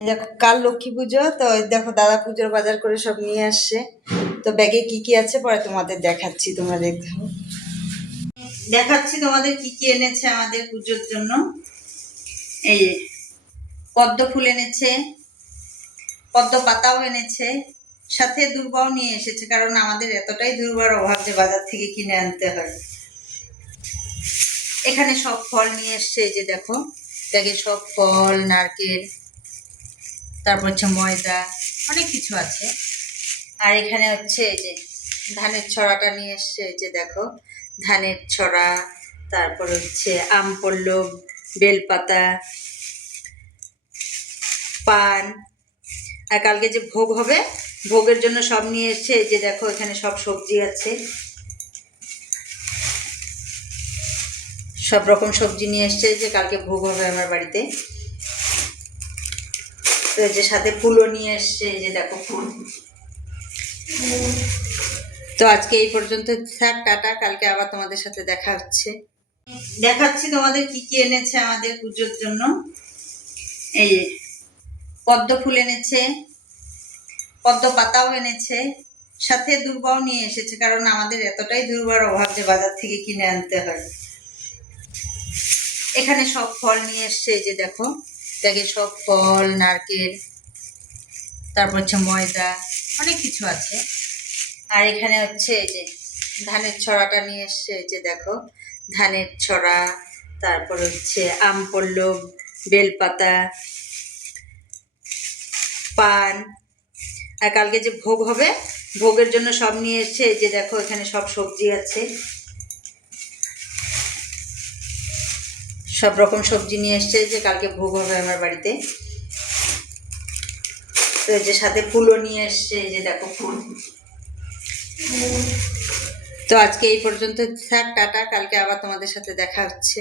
দেখো কাল লক্ষ্মী পুজো তো এই দেখো দাদা পুজোর বাজার করে সব নিয়ে আসছে। তো ব্যাগে কি কি আছে পরে তোমাদের দেখাচ্ছি, তোমরা দেখো। দেখাচ্ছি তোমাদের কি কি এনেছে আমাদের পুজোর জন্য। এই যে পদ্ম ফুল এনেছে, পদ্ম পাতাও এনেছে, সাথে দূর্বাও নিয়ে এসেছে, কারণ আমাদের এতটাই দূর্বার অভাব যে বাজার থেকে কিনে আনতে হয়। এখানে সব ফল নিয়ে এসছে, এই যে দেখো ব্যাগে সব ফল, নারকেল, তারপর হচ্ছে ময়দা, অনেক কিছু আছে। আর এখানে হচ্ছে এই যে ধানের ছড়াটা নিয়ে এসছে, এই যে দেখো ধানের ছড়া, তারপর হচ্ছে আম পল্লব, বেলপাতা, পান। আর কালকে যে ভোগ হবে, ভোগের জন্য সব নিয়ে এসছে, এই যে দেখো এখানে সব সবজি আছে, সব রকম সবজি নিয়ে এসছে, যে কালকে ভোগ হবে আমার বাড়িতে। তো এই যে সাথে ফুলও নিয়ে এসছে, এই যে দেখো ফুল। তো আজকে এই পর্যন্ত থাক, টাটা, কালকে আবার তোমাদের সাথে দেখা হচ্ছে। দেখাচ্ছি তোমাদের কি কি এনেছে আমাদের পুজোর জন্য। এই যে পদ্ম ফুল এনেছে, পদ্ম পাতাও এনেছে, সাথে দূর্বাও নিয়ে এসেছে, কারণ আমাদের এতটাই দূর্বার অভাব যে বাজার থেকে কিনে আনতে হয়। এখানে সব ফল নিয়ে এসছে, এই যে দেখো ব্যাগে সব ফল, নারকেল, তারপর হচ্ছে ময়দা, অনেক কিছু আছে। আর এখানে হচ্ছে এই যে ধানের ছড়াটা নিয়ে এসছে, এই যে দেখো ধানের ছড়া, তারপর হচ্ছে আম পল্লব, বেলপাতা, পান। আর কালকে যে ভোগ হবে, ভোগের জন্য সব নিয়ে এসছে, এই যে দেখো এখানে সব সবজি আছে, সব রকম সবজি নিয়ে এসছে, যে কালকে ভোগ হবে আমার বাড়িতে। তো এই যে সাথে ফুলও নিয়ে এসছে, এই যে দেখো ফুল। তো আজকে এই পর্যন্ত থাক, টাটা, কালকে আবার তোমাদের সাথে দেখা হচ্ছে।